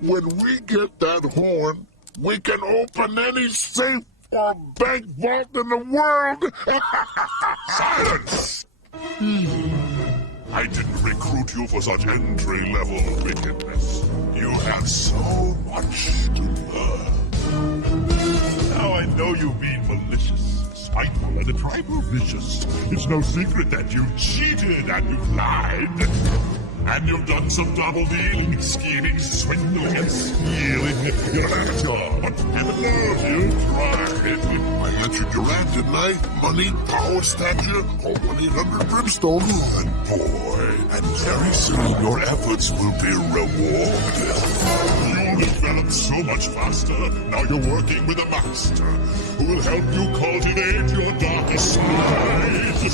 When we get that horn, we can open any safe or bank vault in the world. Silence! I didn't recruit you for such entry-level wickedness. You have so much to learn. Now I know you've been malicious, spiteful, and a trifle vicious. It's no secret that you've cheated and you've lied. And you've done some double-dealing, scheming, swindling, and stealing. You're an amateur, but heaven knows you've tried. I let you direct, didn't I? Money, power, stature, or 1-800-Brimstone. Good boy. And very soon your efforts will be rewarded. You'll develop so much faster. Now you're working with a master who will help you cultivate your darker side.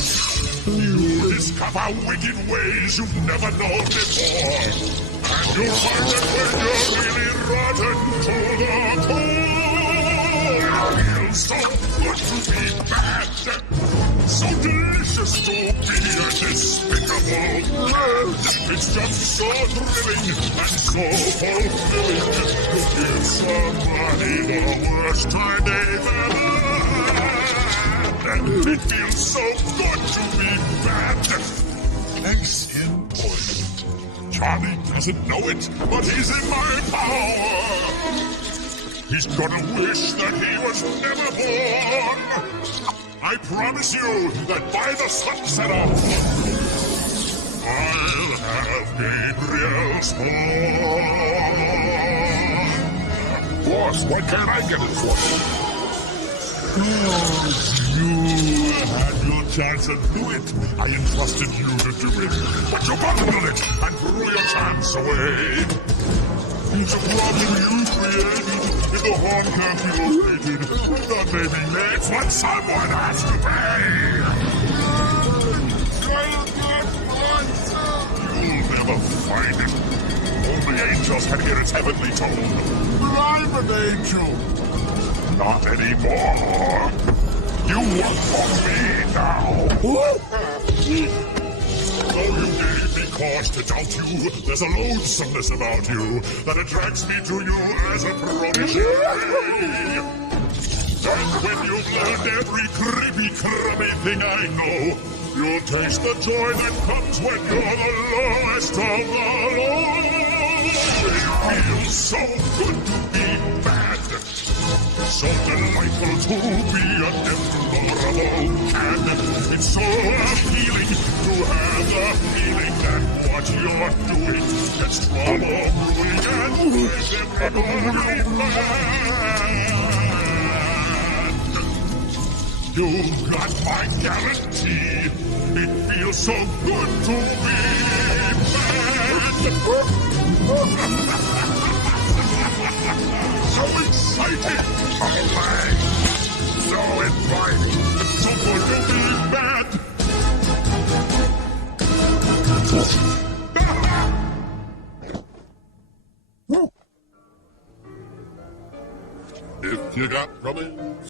You discover wicked ways you've never known before. And you'll find that when you're really rotten to the core, it feels so good to be bad, so delicious to be a despicable. It's just so thrilling and so fulfilling to give somebody the worst time they've ever had. It feels so good to be bad. Case in point. Charlie doesn't know it, but he's in my power. He's gonna wish that he was never born. I promise you that by the sunset of I'll have Gabriel's horn. Boss, why can't I get his horn? You had your chance to do it. I entrusted you to do it, but you bungled it and threw your chance away. It's a problem you created if the horn can't be located. That may be late, but someone has to pay. You'll never find it. Only angels can hear its heavenly tone. But I'm an angel. Not anymore. You work for me now. Though you gave me cause to doubt you, there's a loathsomeness about you that attracts me to you as a protege. And when you've learned every creepy, crummy thing I know, you'll taste the joy that comes when you're the lowest of the low. It feels so good to be bad. So delightful to be a deplorable cad. It's so appealing to have the feeling that what you're doing gets trouble brewing and makes everybody mad. You've got my guarantee. It feels so good to be bad. So excited! Alright! So inviting! So good to be bad! If you got trouble,